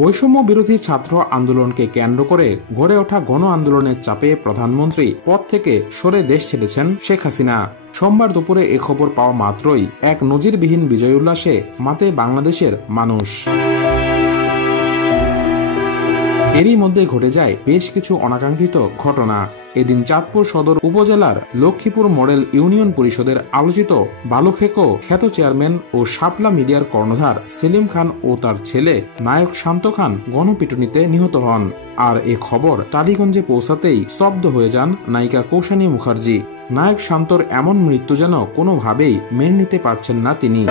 বৈষম্য বিরোধী ছাত্র আন্দোলনকে কেন্দ্র করে গড়ে ওঠা গণ আন্দোলনের চাপে প্রধানমন্ত্রী পদ থেকে সরে দেশ ছেড়েছেন শেখ হাসিনা। সোমবার দুপুরে এ খবর পাওয়া মাত্রই এক নজিরবিহীন বিজয় উল্লাসে মাতে বাংলাদেশের মানুষ। এরই মধ্যে ঘটে যায় বেশ কিছু অনাকাঙ্ক্ষিত ঘটনা। এদিন চাঁদপুর সদর উপজেলার লক্ষ্মীপুর মডেল ইউনিয়ন পরিষদের আলোচিত বালুখেকো খ্যাত চেয়ারম্যান ও শাপলা মিডিয়ার কর্ণধার সেলিম খান ও তার ছেলে নায়ক শান্ত খান গণপিটুনিতে নিহত হন। আর এ খবর টালিগঞ্জে পৌঁছাতেই স্তব্ধ হয়ে যান নায়িকা কৌশানী মুখার্জি। নায়ক শান্তর এমন মৃত্যু যেন কোনোভাবেই মেনে নিতে পারছেন না তিনি।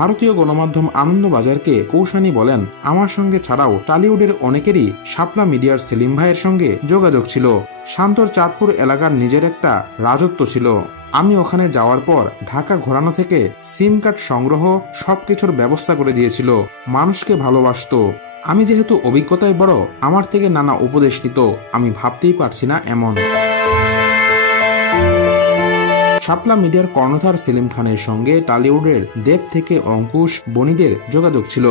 ভারতীয় গণমাধ্যম আনন্দবাজারকে কৌশানী বলেন, আমার সঙ্গে ছাড়াও টলিউডের অনেকেরই শাপলা মিডিয়ার সেলিম ভাইয়ের সঙ্গে যোগাযোগ ছিল। শান্তর চাঁদপুর এলাকার নিজের একটা রাজত্ব ছিল। আমি ওখানে যাওয়ার পর ঢাকা ঘোরানো থেকে সিম কার্ড সংগ্রহ সবকিছুর ব্যবস্থা করে দিয়েছিল। মানুষকে ভালোবাসতো। আমি যেহেতু অভিজ্ঞতায় বড়, আমার থেকে নানা উপদেশ নিত। আমি ভাবতেই পারছি না এমন। শাপলা মিডিয়ার কর্ণধার সেলিম খানের সঙ্গে টলিউডের দেব থেকে অঙ্কুশ বনিদের যোগাযোগ ছিল।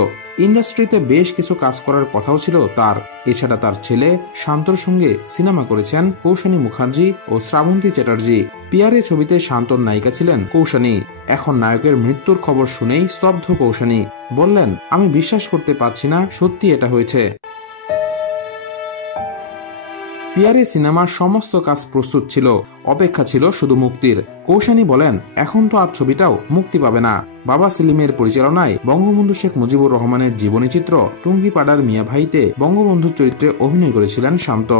ইন্ডাস্ট্রিতে বেশ কিছু কাজ করার কথাও ছিল তার। এছাড়া তার ছেলে শান্তর সঙ্গে সিনেমা করেছেন কৌশানী মুখার্জি ও শ্রাবন্তী চ্যাটার্জি। পিয়ারে ছবিতে শান্তর নায়িকা ছিলেন কৌশানী। এখন নায়কের মৃত্যুর খবর শুনেই স্তব্ধ কৌশানী। বললেন, আমি বিশ্বাস করতে পারছি না সত্যি এটা হয়েছে। পিয়ারে সিনেমার সমস্ত কাজ প্রস্তুত ছিল, অপেক্ষা ছিল শুধু মুক্তির। কৌশানী বলেন, এখন তো আর ছবিটাও মুক্তি পাবে না। বাবা সেলিমের পরিচালনায় বঙ্গবন্ধু শেখ মুজিবুর রহমানের জীবনী চিত্র টুঙ্গিপাড়ার মিয়া ভাইতে বঙ্গবন্ধুর চরিত্রে অভিনয় করেছিলেন শান্ত।